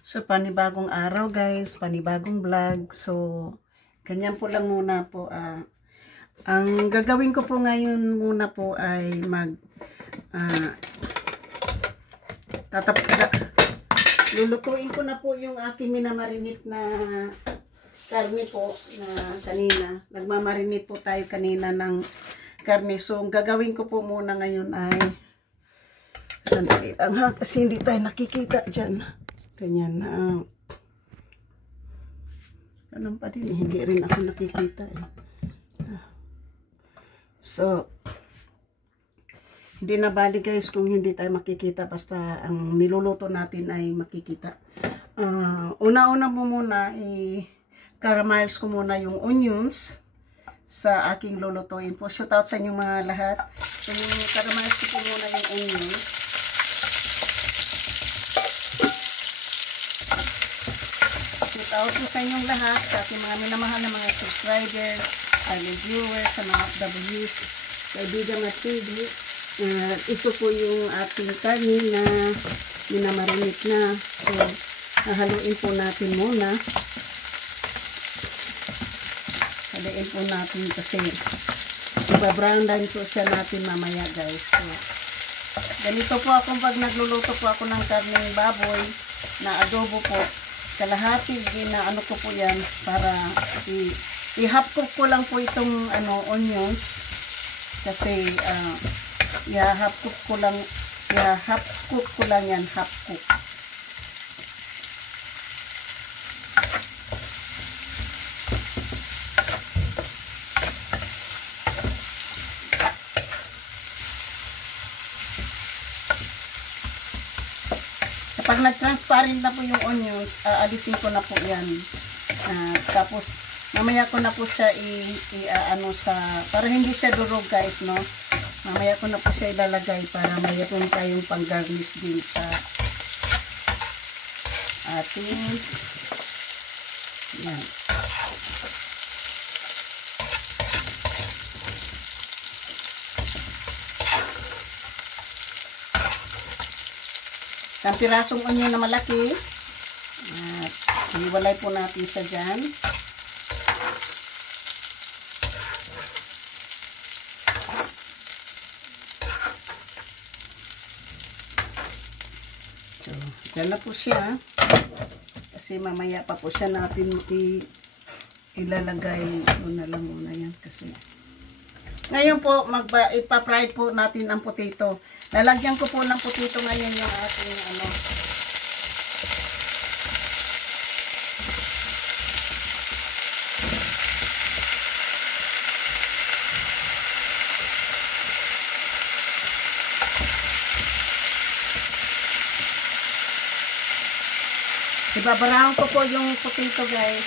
So, panibagong araw guys, panibagong vlog. So, ganyan po lang muna po. Ang gagawin ko po ngayon muna po ay lulutuin ko na po yung aking minamarinate na karne po na kanina. Nagmamarinate po tayo kanina ng karne. So, ang gagawin ko po muna ngayon ay sandali lang ha, kasi hindi tayo nakikita dyan. Ganyan na. Ganun pa din, hindi rin ako nakikita eh. So, hindi na bali guys kung hindi tayo makikita, basta ang niluluto natin ay makikita. Una-una mo muna, caramelize ko muna yung onions sa aking lulutuin po. Shout out sa inyong mga lahat. So, yung caramelize ko muna yung onions. Shout out sa inyong lahat, sa aking mga minamahal na mga subscribers, silent viewers, sa mga FWs, kaibigan at hindi. Ito po yung ating karne na minamarinate na. So, haluin po natin muna. Haluin po natin kasi ibabrown lang po siya natin mamaya guys. So, ganito po ako pag nagluluto po ako ng karneng baboy na adobo po. Kalahati ano ko po yan para i-half cook ko lang po itong onions kasi half cook ko lang yan, half cook. Pag nag-transparent na po yung onions, alisin ko na po yan. Tapos, mamaya ko na po siya para hindi siya durog guys, no? Mamaya ko na po siya ilalagay para mayroon tayong pang-garnish din sa ating yan. Ang pirasong onion na malaki. At iwalay po natin siya dyan. So, dyan na po siya. Kasi mamaya pa po siya natin ilalagay. Doon na lang muna yan kasi. Ngayon po, ipa-fry po natin ang potato. Lalagyan ko po ng potato ngayon yung ating ibabarahan ko po yung potato guys.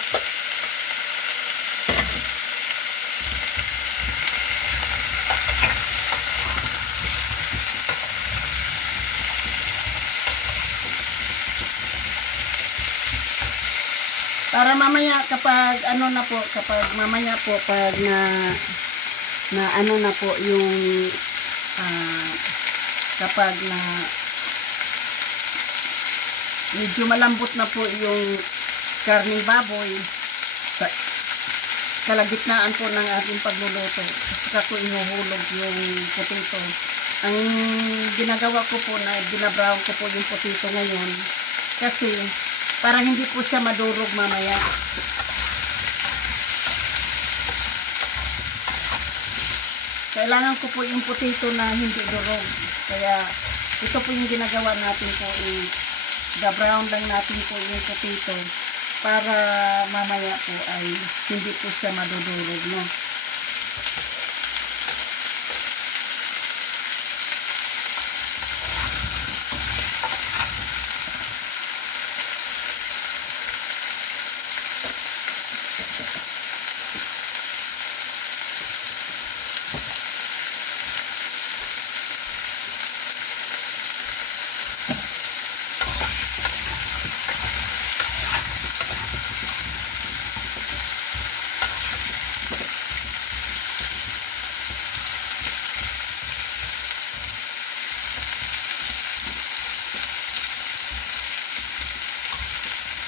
Para mamaya kapag mamaya po pag na po yung kapag medyo malambot na po yung karning baboy sa kalagitnaan po ng ating pagluluto. Kasi ko inuhulog yung potato. Ang ginagawa ko po na binabrown ko po yung potato ngayon kasi para hindi po siya madurog mamaya. Kailangan ko po yung potato na hindi durog. Kaya ito po yung ginagawa natin po. I-brown lang natin po yung potato para mamaya po ay hindi po siya madudurog, no?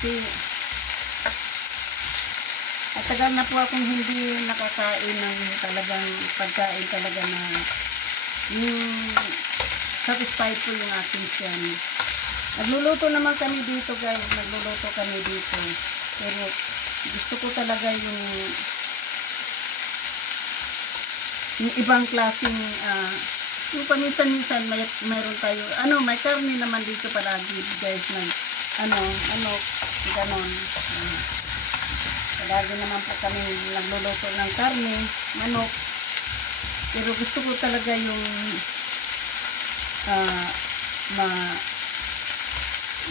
kasi at tagal na po akong hindi nakakain ng talagang pagkain talaga na yung satisfied po yung aking tiyan. Nagluluto naman kami dito guys, nagluluto kami dito. Pero gusto ko talaga yung ibang klaseng yung paminsan-minsan mayroon tayo, may karne naman dito palagi guys, ganon. Palagi naman po kami nagluluto ng karne, manok. Pero gusto ko talaga yung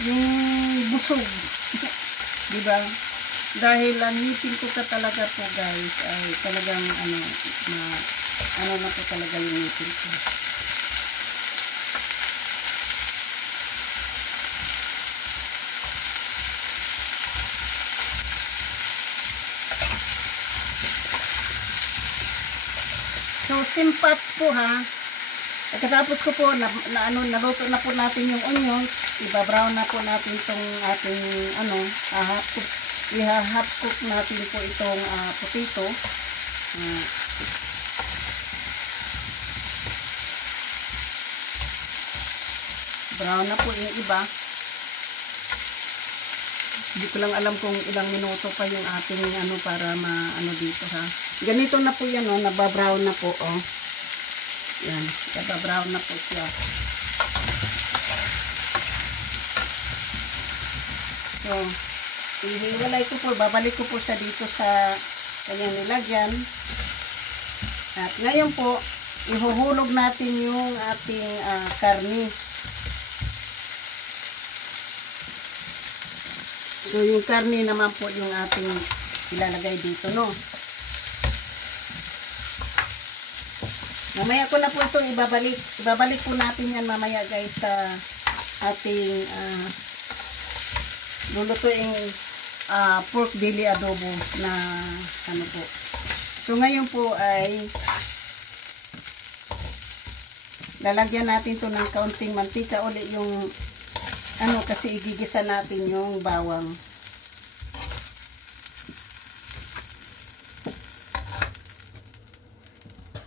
yung busog. Diba? Dahil ang ngipin ko talaga po guys ay talagang na po talaga yung ngipin ko. So, simpats po ha. Pagkatapos ko po, naluto na po natin yung onions. Ibabrown na po natin itong ating, i-half cook natin po itong potato. Brown na po yung iba. Hindi ko lang alam kung ilang minuto pa yung ating para dito ha. Ganito na po yan nababrown na po Yan, nababrown na po siya. So, ihiwalay ko po, babalik ko po siya dito sa kanyang nilagyan. At ngayon po, ihuhulog natin yung ating karni. So, yung karne naman po yung ating ilalagay dito, no? Mamaya ko na po ito ibabalik. Ibabalik po natin yan mamaya guys sa ating lulutuing pork belly adobo na po. So, ngayon po ay lalagyan natin to ng kaunting mantika uli yung kasi igigisa natin yung bawang.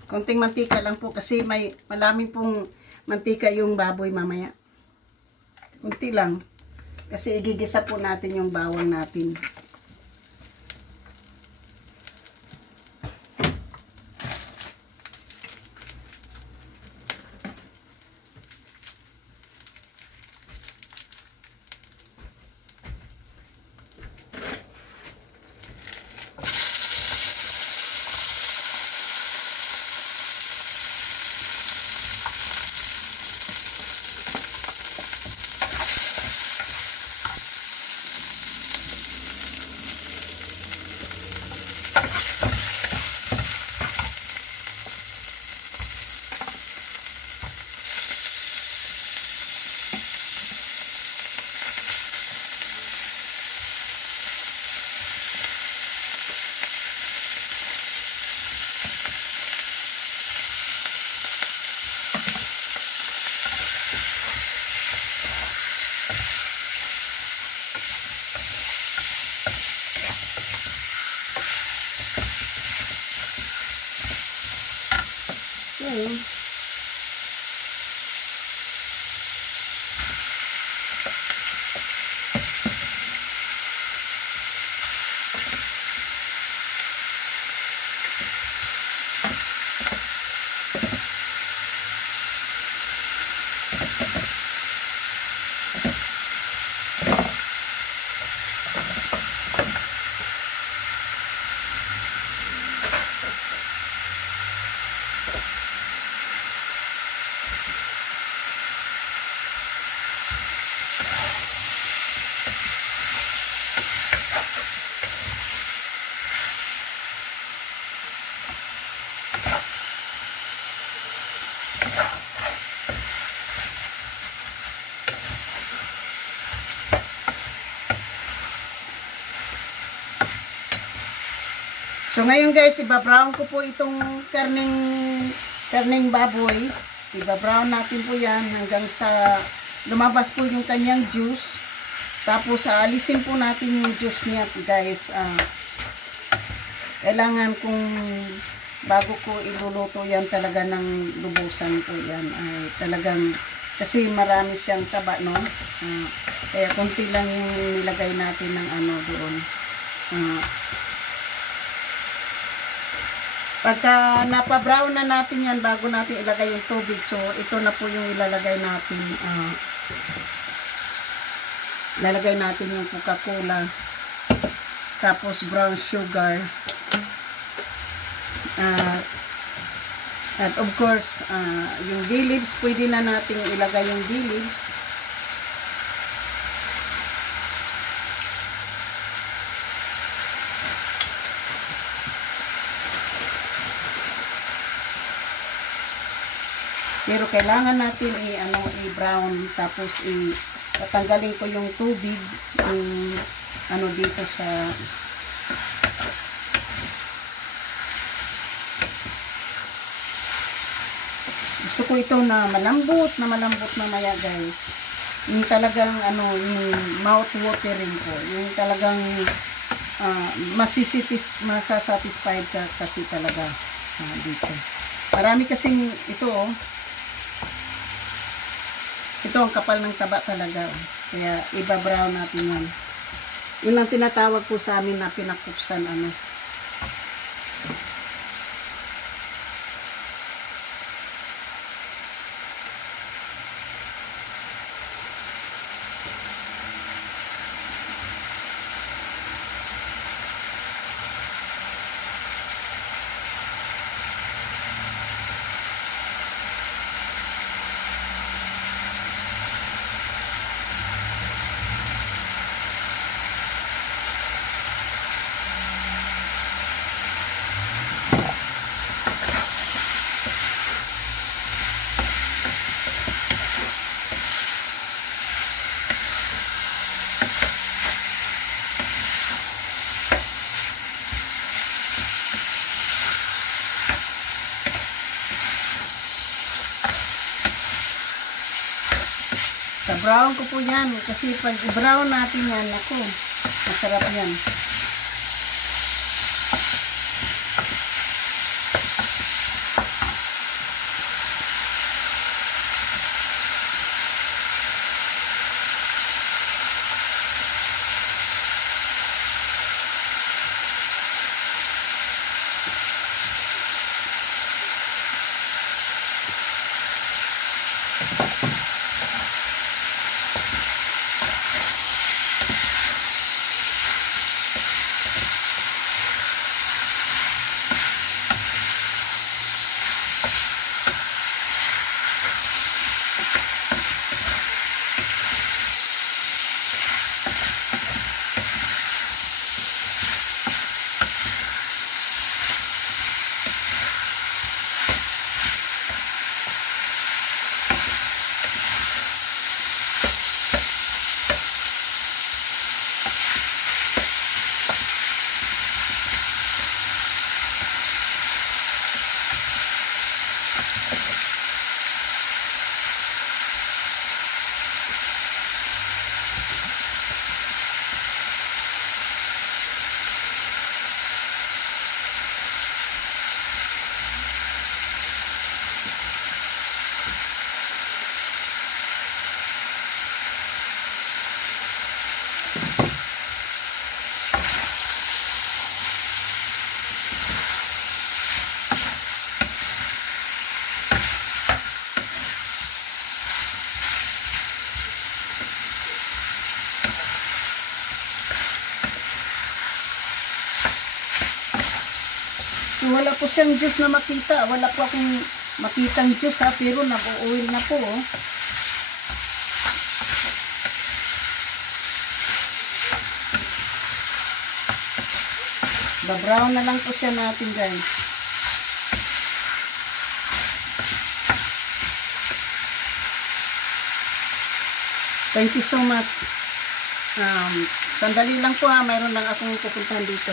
Konting mantika lang po kasi may malaming pong mantika yung baboy mamaya. Kunti lang. Kasi igigisa po natin yung bawang natin. So ngayon guys, iba-brown ko po itong karning baboy. Iba-brown natin po yan hanggang sa lumabas po yung kanyang juice. Tapos aalisin po natin yung juice niya guys. Kailangan kung bago ko iluluto yan talaga ng lubusan ko yan ay talagang kasi marami siyang taba, no? Kaya konti lang yung nilagay natin ng ano doon. Pagka napa-brown na natin yan bago natin ilagay yung tubig, so ito na po yung ilalagay natin. Lalagay natin yung Coca-Cola, tapos brown sugar, at of course yung bay leaves, pwede na nating ilagay yung bay leaves. Pero kailangan natin i-brown, tapos tatanggalin ko yung tubig dito sa gusto ko ito na malambot mamaya guys. Yung talagang yung mouth watering ko, yung talagang masasatisfied ka kasi talaga dito. Marami kasing ito ito ang kapal ng taba talaga. Kaya iba-brown natin yan. Yun ang tinatawag po sa amin na pinakupsan Brown ko po yan. Kasi pag i-brown natin yan, ako, masarap yan. So, wala po siyang juice na makita. Wala po akong makitang juice pero nag-oil na po. Ba-brown na lang po siya natin guys. Thank you so much. Sandali lang po mayroon lang akong pupuntahan dito.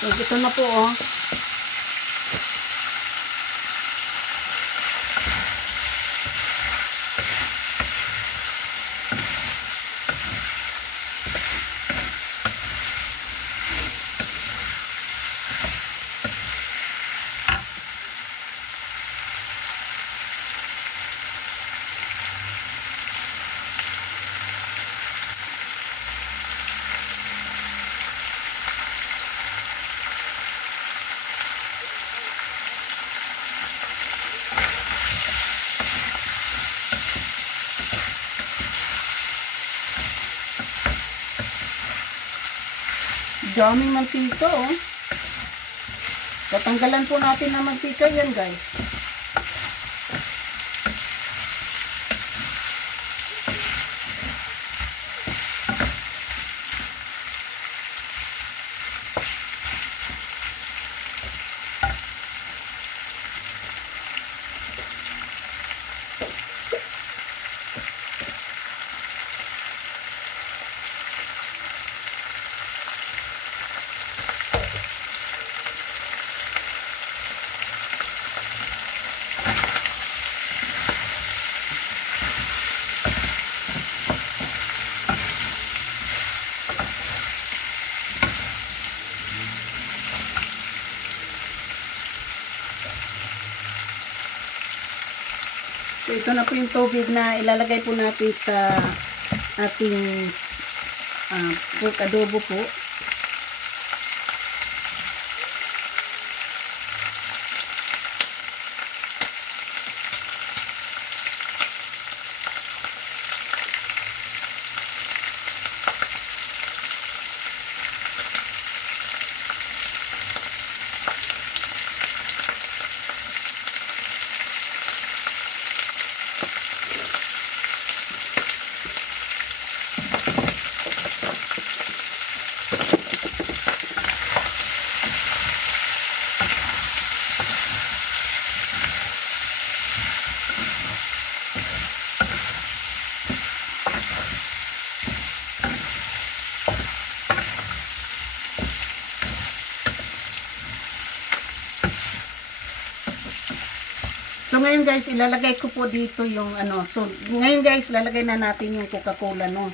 So, ito na po, oh. Daming mantika, oh. Tatanggalan po natin ng mantika yan, guys. So, ito na po yung tubig na ilalagay po natin sa ating pork adobo po. So, ngayon guys, ilalagay ko po dito yung ano. So, ngayon guys, ilalagay na natin yung Coca-Cola, no.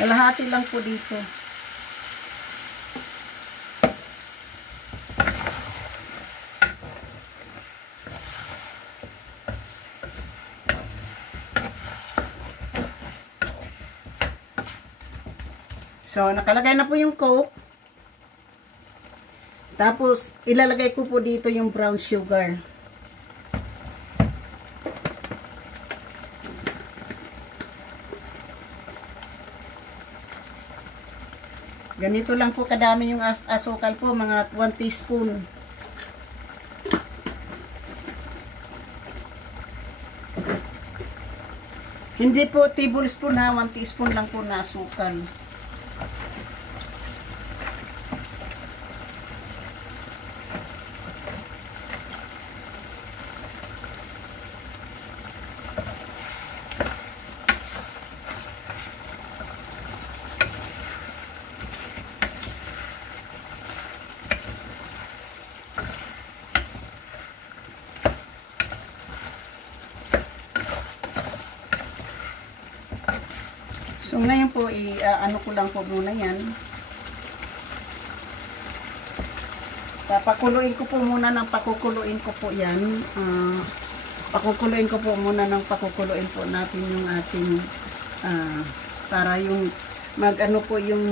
Kalahati lang po dito. So, nakalagay na po yung Coke. Tapos, ilalagay ko po dito yung brown sugar. Ganito lang po kadami yung asukal po, mga 1 teaspoon. Hindi po tablespoon ha, 1 teaspoon lang po na asukal. So, ngayon po, ano ko lang po muna yan. Papakuluin ko po muna ng pakukuluin ko po yan. Pakukuluin ko po muna ng pakukuluin po natin yung ating, para yung mag-ano po yung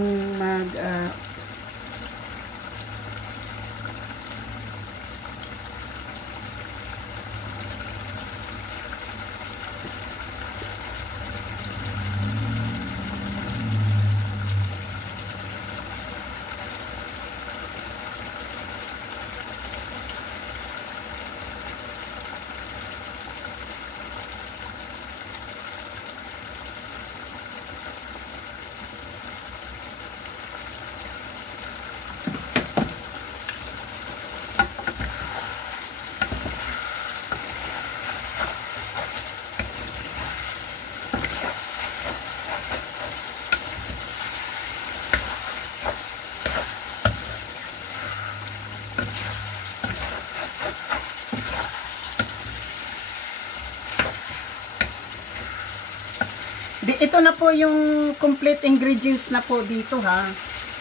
ito na po yung complete ingredients na po dito ha.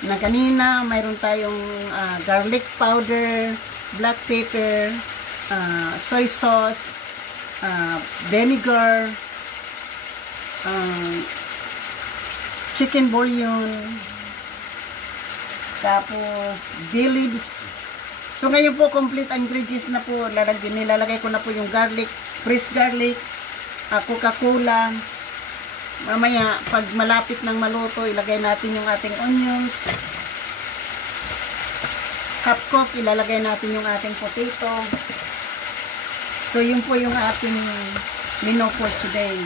Na kanina mayroon tayong garlic powder, black pepper, soy sauce, vinegar, chicken bouillon, tapos bay leaves. So ngayon po complete ingredients na po, nilalagay ko na po yung garlic, fresh garlic, Coca-Cola. Mamaya pag malapit ng maluto, ilagay natin yung ating onions. Half cook, ilalagay natin yung ating potato. So yun po yung ating menu for today.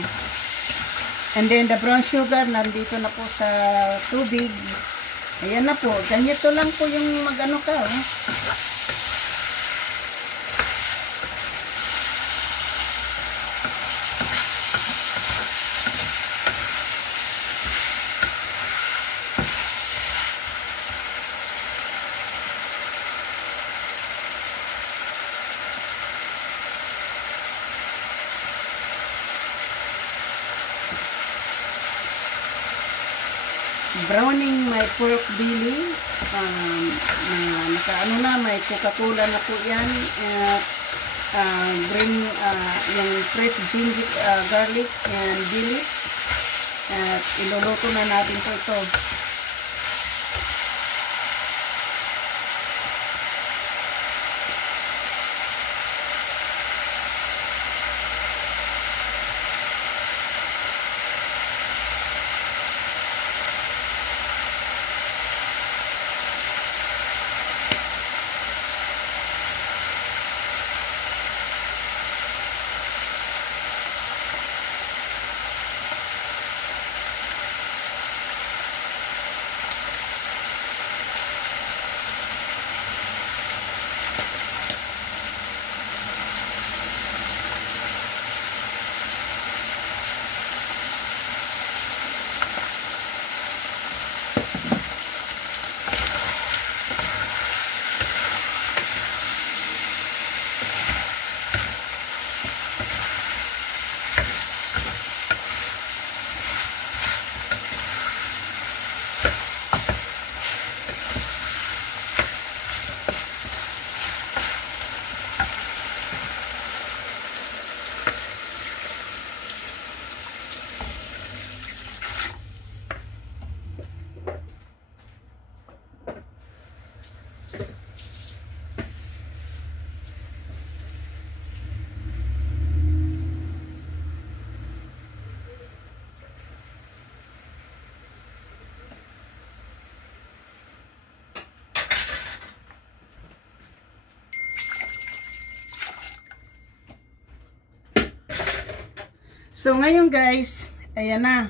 And then the brown sugar nandito na po sa tubig. Ayan na po, ganito lang po yung magano ka. Browning my pork belly. Nakaano na, may Coca-Cola na po yan. Bring yung fresh ginger, garlic and bay leaves. At iluluto na natin po ito. So ngayon guys, ayan na.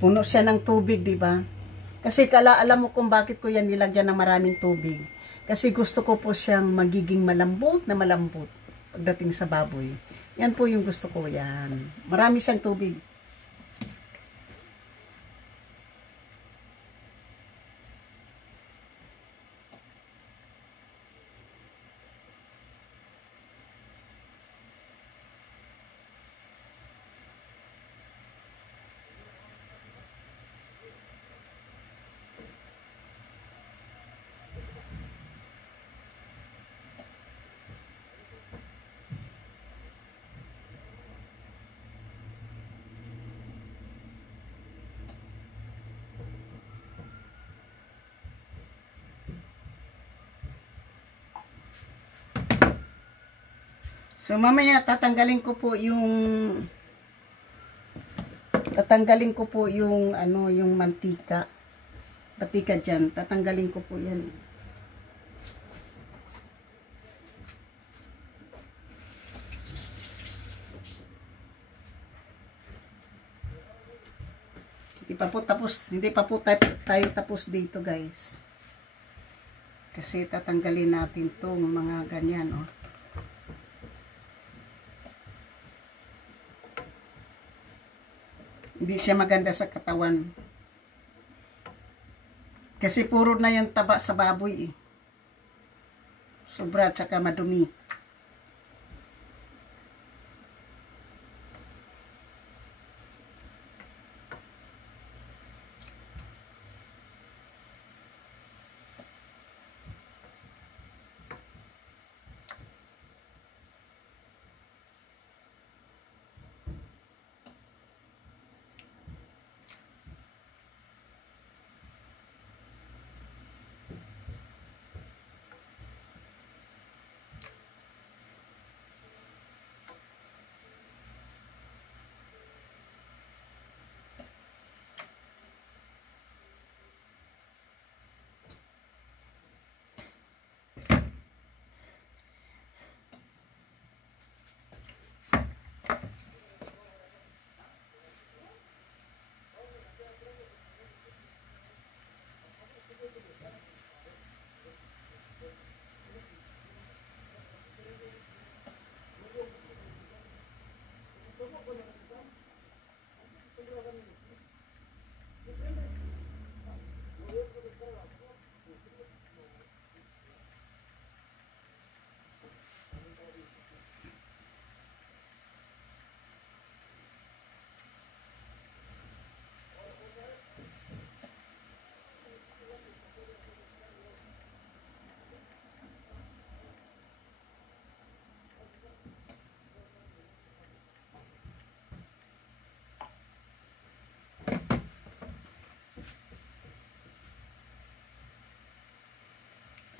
Puno siya ng tubig, di ba? Kasi alam mo kung bakit ko yan nilagyan ng maraming tubig. Kasi gusto ko po siyang magiging malambot na malambot pagdating sa baboy. Yan po yung gusto ko yan. Marami siyang tubig. So mamaya tatanggalin ko po yung ano, yung mantika. Mantika diyan, tatanggalin ko po 'yan. Hindi pa po tayo tapos dito, guys. Kasi tatanggalin natin 'tong mga ganyan, oh. Hindi siya maganda sa katawan. Kasi puro na yung taba sa baboy, eh. Sobra tsaka madumi.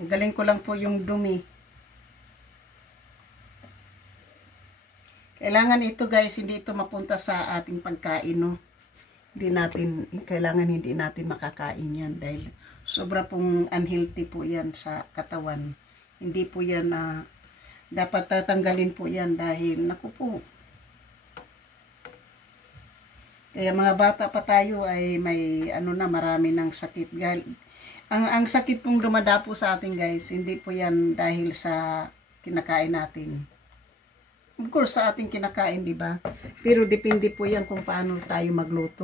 Galing ko lang po yung dumi. Kailangan ito guys, hindi ito mapunta sa ating pagkain, no? Kailangan hindi natin makakain yan dahil sobra pong unhealthy po yan sa katawan. Hindi po yan dapat tatanggalin po yan dahil naku po. Kaya mga bata pa tayo ay may marami ng sakit. Ang sakit pong dumadapo sa atin guys, hindi po yan dahil sa kinakain natin. Of course, sa ating kinakain, di ba? Pero depende po yan kung paano tayo magluto.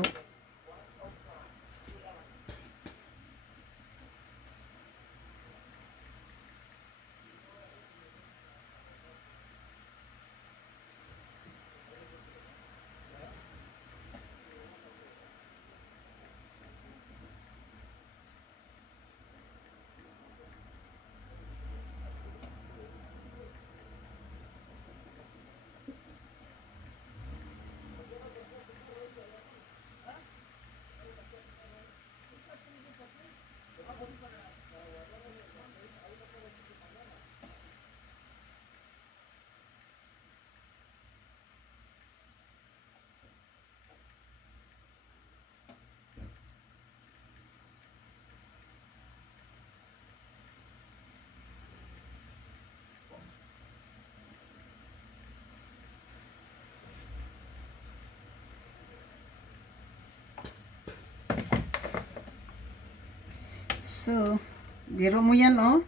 So, biro mo yan, oh.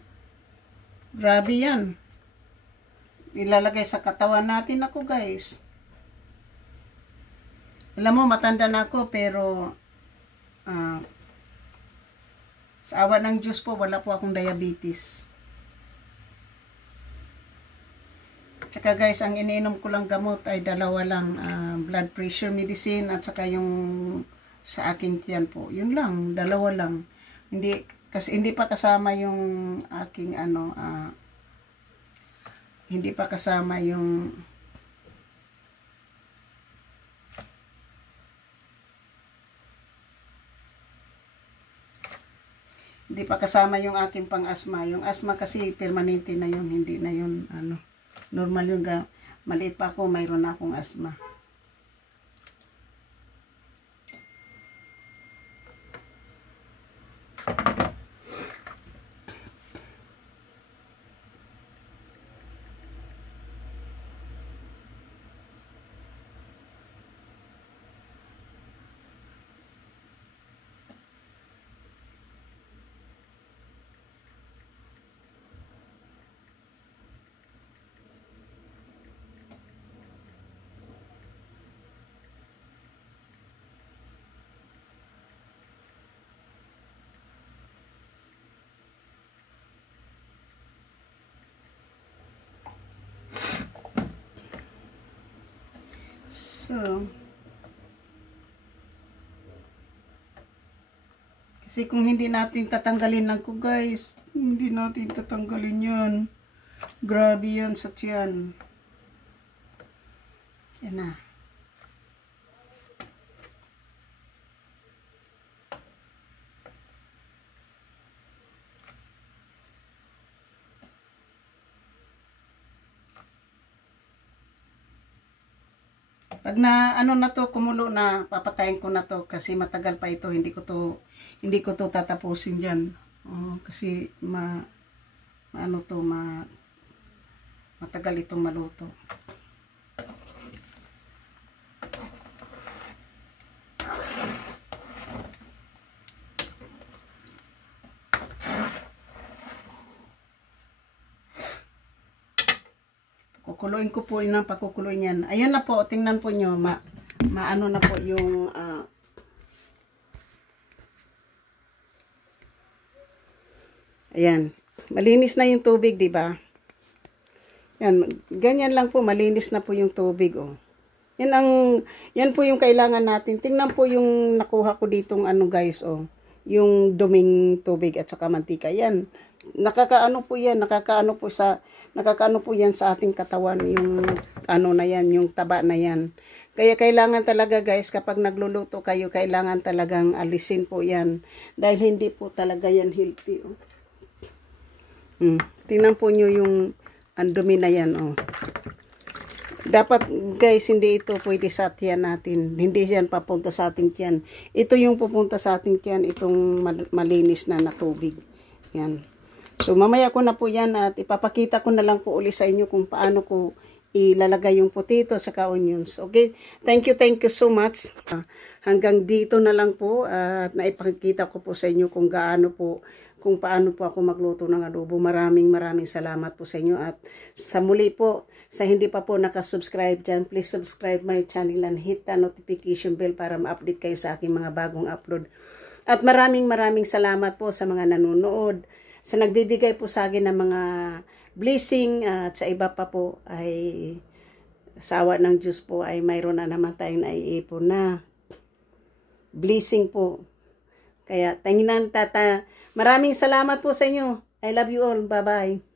Grabe yan. Ilalagay sa katawan natin ako, guys. Alam mo, matanda na ako, pero sa awa ng Diyos po, wala po akong diabetes. Tsaka guys, ang iniinom ko lang gamot ay dalawa lang, blood pressure medicine at saka yung sa aking tiyan po. Yun lang, dalawa lang. Kasi hindi pa kasama yung aking hindi pa kasama yung aking pang-asma. Yung asma kasi permanente na yun, hindi na yun normal yung maliit pa ako, mayroon na akong asma. So, kasi kung hindi natin tatanggalin lang ko guys, hindi natin tatanggalin yan. Grabe yan sa tiyan. Yan na. Pag na na to, kumulo na, papatayin ko na to kasi matagal pa ito, hindi ko to tatapusin diyan. Kasi matagal itong maluto. Kukuluin ko po ng pakukuluin yan. Ayan na po, tingnan po nyo, maano na po yung ayan, malinis na yung tubig, di ba? Yan, ganyan lang po, malinis na po yung tubig, oh. Yan po yung kailangan natin. Tingnan po yung nakuha ko ditong guys, oh. Yung duming tubig at saka mantika. Yan. Nakakaano po yan sa ating katawan, yung na yan, yung taba na yan. Kaya kailangan talaga guys, kapag nagluluto kayo, kailangan talagang alisin po yan. Dahil hindi po talaga yan healthy. Oh. Tingnan po nyo yung andumi na yan, oh. Dapat guys, hindi ito pwede sa tiyan natin. Hindi yan papunta sa ating tiyan. Ito yung pupunta sa ating tiyan, itong malinis na tubig. Yan. So mamaya ko na po yan at ipapakita ko na lang po uli sa inyo kung paano ko ilalagay yung potato at onions. Okay? Thank you so much. Hanggang dito na lang po at naipakita ko po sa inyo kung paano po ako magluto ng adobo. Maraming salamat po sa inyo at sa muli po, sa hindi pa po nakasubscribe dyan, please subscribe my channel and hit the notification bell para ma-update kayo sa aking mga bagong upload. At maraming salamat po sa mga nanonood, sa nagbibigay po sa akin ng mga blessing at sa iba pa po ay sa awa ng Diyos po ay mayroon na naman tayong naiipon na blessing po. Kaya maraming salamat po sa inyo. I love you all. Bye-bye.